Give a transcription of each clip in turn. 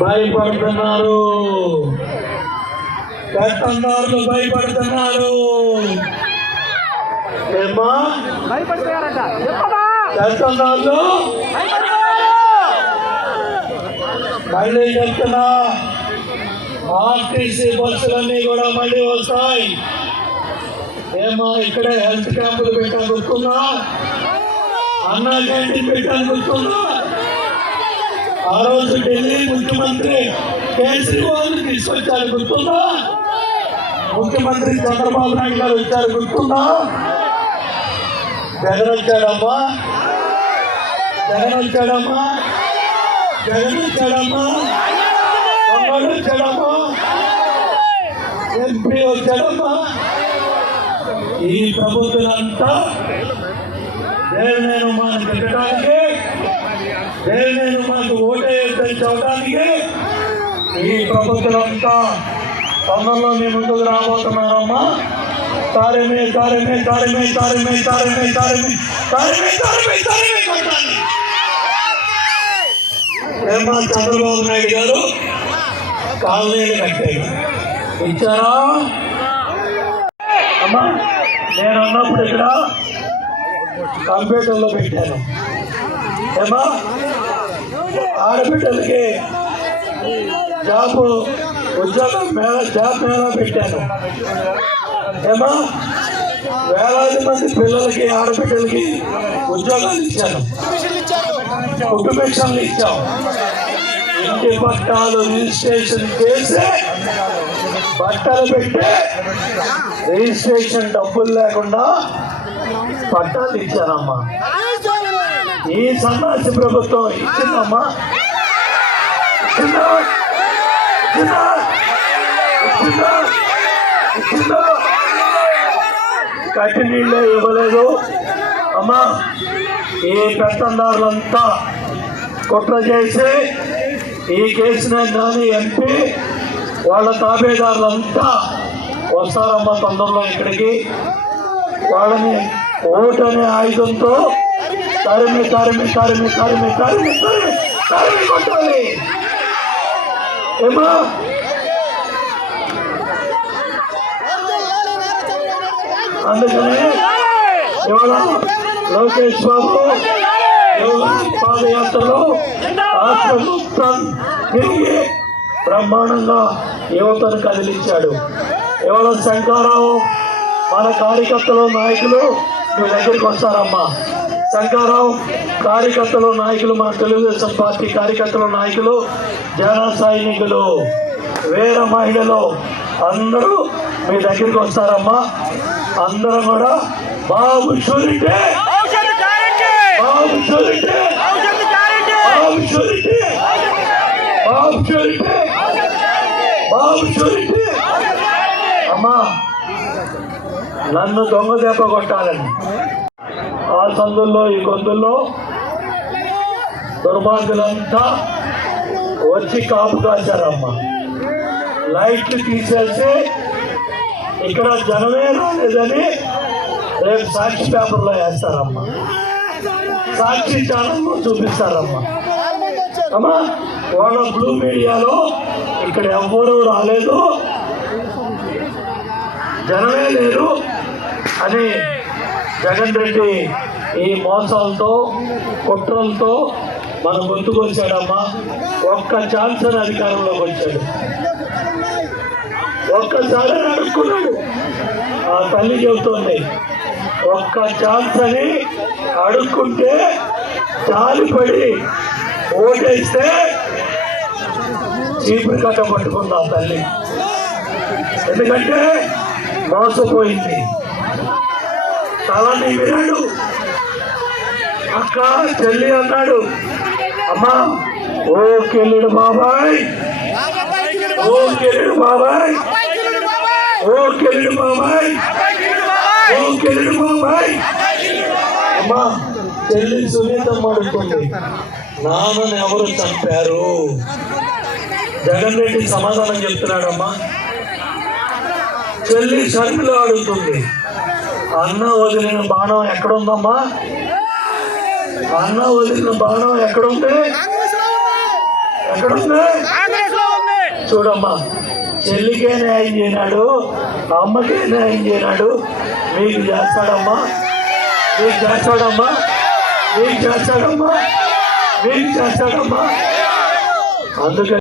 భయపడుతున్నారు, పెత్తందారులు భయపడుతున్నారు. ఏమా పెత్తందారులు మళ్ళీ చెప్తున్నా, ఆర్టీసీ బస్సులన్నీ కూడా మళ్ళీ వస్తాయి. ఏమో ఇక్కడే హెల్త్ క్యాంపులు పెట్టాను గుర్తుందా, అన్నా క్యాంటీన్ పెట్టాను గుర్తుందా, ఆ రోజు ఢిల్లీ ముఖ్యమంత్రి కేజ్రీవాల్ తీసుకొచ్చారు గుర్తుందా, ముఖ్యమంత్రి చంద్రబాబు నాయుడు గారు వచ్చారు గుర్తుందా. జగన్ వచ్చాడమ్మా, జగన్ వచ్చాడమ్మా, జగన్ వచ్చాడమ్మా, వచ్చాడమ్మా, ఎంపీ వచ్చాడమ్మా. ఈ ప్రభుత్వాలంతా నేను మాకు పెట్టడానికి, నేను మాకు ఓటేయని చెప్పడానికి ఈ ప్రభుత్వాలంతా తొందరలో మీ ముందుకు రాబోతున్నారమ్మా. తారమే తారమే తారమే తారమే తారమే తారమే తారమే తారమే తారమే కొట్టాలి. ఏమా చంద్రబాబు నాయుడు గారు కాలనీలు కట్టారు, ఇచ్చారా అమ్మా? నేను అన్నప్పుడు ఇక్కడ కంప్యూటర్లో పెట్టాను. ఏమా ఆడబిడ్డలకి ఉద్యోగం జాబ్ మేళా పెట్టాను. ఏమా వేలాది మంది పిల్లలకి ఆడబిడ్డలకి ఉద్యోగాలు ఇచ్చాను, కుటుంబిక్షన్లు ఇచ్చాం. ఇంటి పట్టాలు రిజిస్ట్రేషన్ చేసి పట్టాలు పెట్టి రిజిస్ట్రేషన్ డబ్బులు లేకుండా పట్టాలు ఇచ్చానమ్మా. ఈ సన్నాసి ప్రభుత్వం ఇచ్చిందమ్మా, కట్టి నీళ్ళే ఇవ్వలేదు అమ్మా. ఈ పెత్తందారులంతా కుట్ర చేసి ఈ కేసునే నాని ఎంపీ వాళ్ళ తాబేదారులంతా వస్తారమ్మా తొందరలో ఇక్కడికి. వాళ్ళని ఓటు అనే ఆయుధంతో తరిమి తరిమి తరిమి తరిమి తరిమి తరిమి తరిమి కొట్టాలి. ఏమా అందుకని ఇవాళ లోకేష్ బాబు పాదయాత్రలో రాష్ట్ర మొత్తం తిరిగి బ్రహ్మాండంగా యువతను కదిలించాడు. ఇవాళ శంకర్రావు మన కార్యకర్తలు నాయకులు మీ దగ్గరికి వస్తారమ్మా. శంకర్రావు కార్యకర్తలు నాయకులు, మన తెలుగుదేశం పార్టీ కార్యకర్తలు నాయకులు, జన సైనికులు, వీర మహిళలు అందరూ మీ దగ్గరికి వస్తారమ్మా. అందరం కూడా బాబు షూరిటీ, బాబు షూరిటీ, బాబు షూరిటీ, బాబు షూరిటీ, బాబు షూరిటీ. అమ్మా నన్ను దొంగ దెబ్బ కొట్టాలని ఆ సందుల్లో ఈ గొంతుల్లో దుర్మార్గులంతా వచ్చి కాపు కాశారమ్మా. లైట్లు తీసేసి ఇక్కడ జనమే రాలేదని రేపు సాక్షి పేపర్లో వేస్తారమ్మా, సాక్షి ఛానల్లో చూపిస్తారమ్మా. అమ్మా వాళ్ళ బ్లూ మీడియాలో ఇక్కడ ఎవ్వరూ రాలేదు, జనమే లేరు అని జగన్ రెడ్డి ఈ మోసాలతో కుట్రలతో మన ముందుకు వచ్చాడమ్మా. ఒక్క ఛాన్స్ అని అధికారంలోకి వచ్చాడు, ఒక్కసారి అడుక్కున్నాడు. ఆ తల్లి చెబుతోంది ఒక్క ఛాన్స్ అని అడుక్కుంటే జాలిపడి ఓటేస్తే చీపురు కట్ట పట్టుకుంది ఆ తల్లి. ఎందుకంటే మోసపోయింది. తలని విన్నాడు, అక్క చెల్లి అన్నాడు. అమ్మా ఓ కెళ్ళుడు బాబాయ్, ఓ కెళ్ళుడు బాబాయ్, ఓ కెళ్ళుడు బాబాయ్, ఓ కెళ్ళుడు బాబాయ్. అమ్మా చెల్లి సునీతమ్మ అడుగుతుంది, నాన్నని ఎవరు చంపారు? జగన్ రెడ్డి సమాధానం చెప్తున్నాడమ్మా. చెల్లి షర్మిల అడుగుతుంది, అన్న వదిలిన బాణం ఎక్కడుందమ్మా? అన్న వదిలిన బాణం ఎక్కడుంది? ఎక్కడుంది? చూడమ్మా, చెల్లికే న్యాయం చేయనాడు, అమ్మకే న్యాయం చేయనాడు, మీకు చేస్తాడమ్మా, మీకు చేస్తాడమ్మా, మీకు చేస్తాడమ్మా, మీకు చేస్తాడమ్మా. అందుకే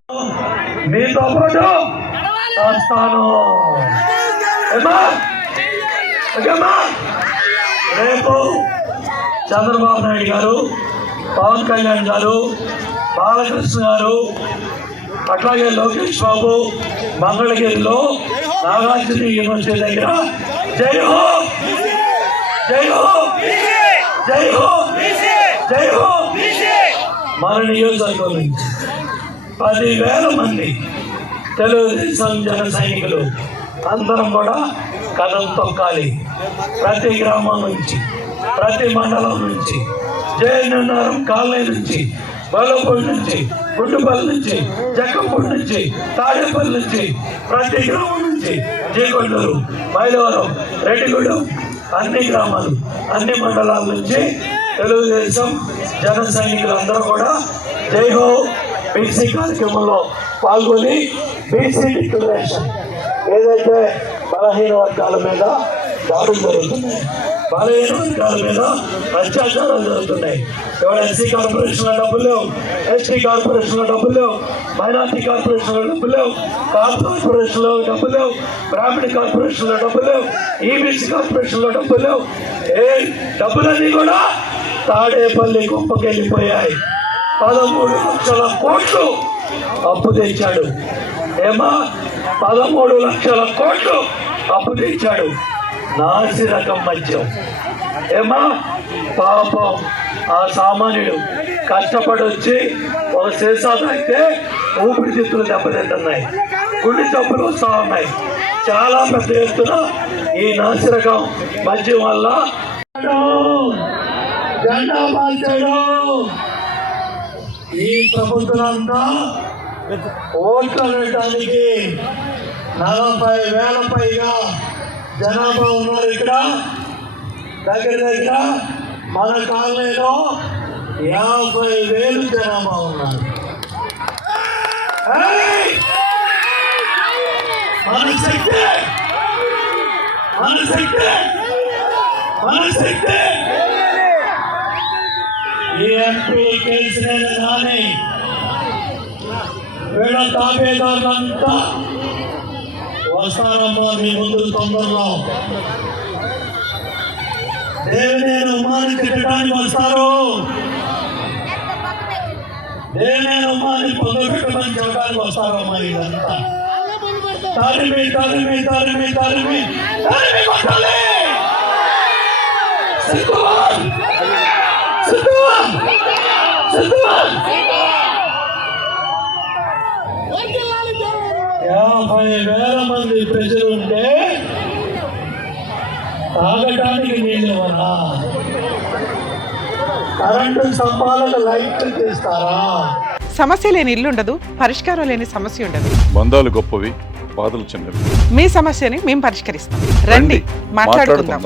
మీతో పాటు చేస్తాను. రేపు చంద్రబాబు నాయుడు గారు, పవన్ కళ్యాణ్ గారు, బాలకృష్ణ గారు, అట్లాగే లోకేష్ బాబు మంగళగిరిలో నాగార్జున యూనివర్సిటీ దగ్గర జై హో, జై హో, జై హో, జై హో మన నియోజకవర్గం నుంచి 10,000 మంది తెలుగుదేశం జన సైనికులు అందరం కూడా కథం తొక్కాలి. ప్రతి గ్రామం నుంచి, ప్రతి మండలం నుంచి, జయనగరం కాలనీ నుంచి, బలపూడి నుంచి, గుండుపల్లి నుంచి, జక్కంపూడి నుంచి, తాడేపల్లి నుంచి, ప్రతి గ్రామం నుంచి, జీకొండూరు, మైలవరం, రెడ్డిగూడెం, అన్ని గ్రామాలు, అన్ని మండలాల నుంచి తెలుగుదేశం జన సైనికులందరూ కూడా జై హో బీసీ కార్యక్రమంలో పాల్గొని బీసీ డిక్లరేషన్ ఏదైతే బలహీన వర్గాల మీద దాడులు జరుగుతున్నాయి, బలహీన వర్గాల మీద అత్యాచారాలు జరుగుతున్నాయి. ఇవాళ ఎస్సీ కార్పొరేషన్లో డబ్బులు లేవు, ఎస్టీ కార్పొరేషన్లో డబ్బులు లేవు, మైనార్టీ కార్పొరేషన్లో డబ్బులు లేవు, కాపు కార్పొరేషన్లో డబ్బులు లేవు, బ్రాహ్మణ కార్పొరేషన్లో డబ్బులు లేవు, ఈబీసీ కార్పొరేషన్లో డబ్బులు లేవు. ఏ డబ్బులన్నీ కూడా తాడేపల్లి కుప్పకెళ్ళిపోయాయి. 13 లక్షల కోట్లు అప్పు తెచ్చాడు. ఏమా 13 లక్షల కోట్లు అప్పు తెచ్చాడు. నాసి రకం మద్యం. ఏమా పాపం ఆ సామాన్యుడు కష్టపడి వచ్చి ఒక సీసా తాగితే ఊపిరితిత్తులు దెబ్బతింటున్నాయి, గుండె జబ్బులు వస్తూ ఉన్నాయి. చాలా పెద్ద ఎత్తున ఈ నాసి రకం మద్యం వల్ల జెండా మార్చాడు. ఈ ప్రభుత్వంతా ఓట్లు వేయడానికి 40,000 పైగా జనాభా ఉన్నారు. ఇక్కడ దగ్గర మన కాలనీలో 50,000 జనాభా ఉన్నారు. మన శక్తి, మన శక్తి, మన శక్తి. ఈ ఎంపీ కేసీఆర్ కానీ వీళ్ళ తాబేదారులంతా వస్తారమ్మా మీ ముందు తొందరలో. దేవినేని ఉమాని తిట్టడానికి వస్తారు, దేవినేని ఉమాని పొందబెట్టమని చెప్పడానికి వస్తారమ్మా. ఇదంతా తరిమి తరిమి తరిమి తరిమి తరిమి కొట్టాలి. సిద్ధం సిద్ధం సిద్ధం. 50,000 మంది ప్రజలు ఉంటే తాగటానికి నీళ్ళేమన్నా, కరెంటు స్తంభాలకు లైట్లు తీస్తారా? సమస్య లేని ఇల్లు ఉండదు, పరిష్కారం లేని సమస్య ఉండదు. బంధాలు గొప్పవి, బాధలు చిన్నవి. మీ సమస్యని మేము పరిష్కరిస్తాం. రండి మాట్లాడుకుందాం.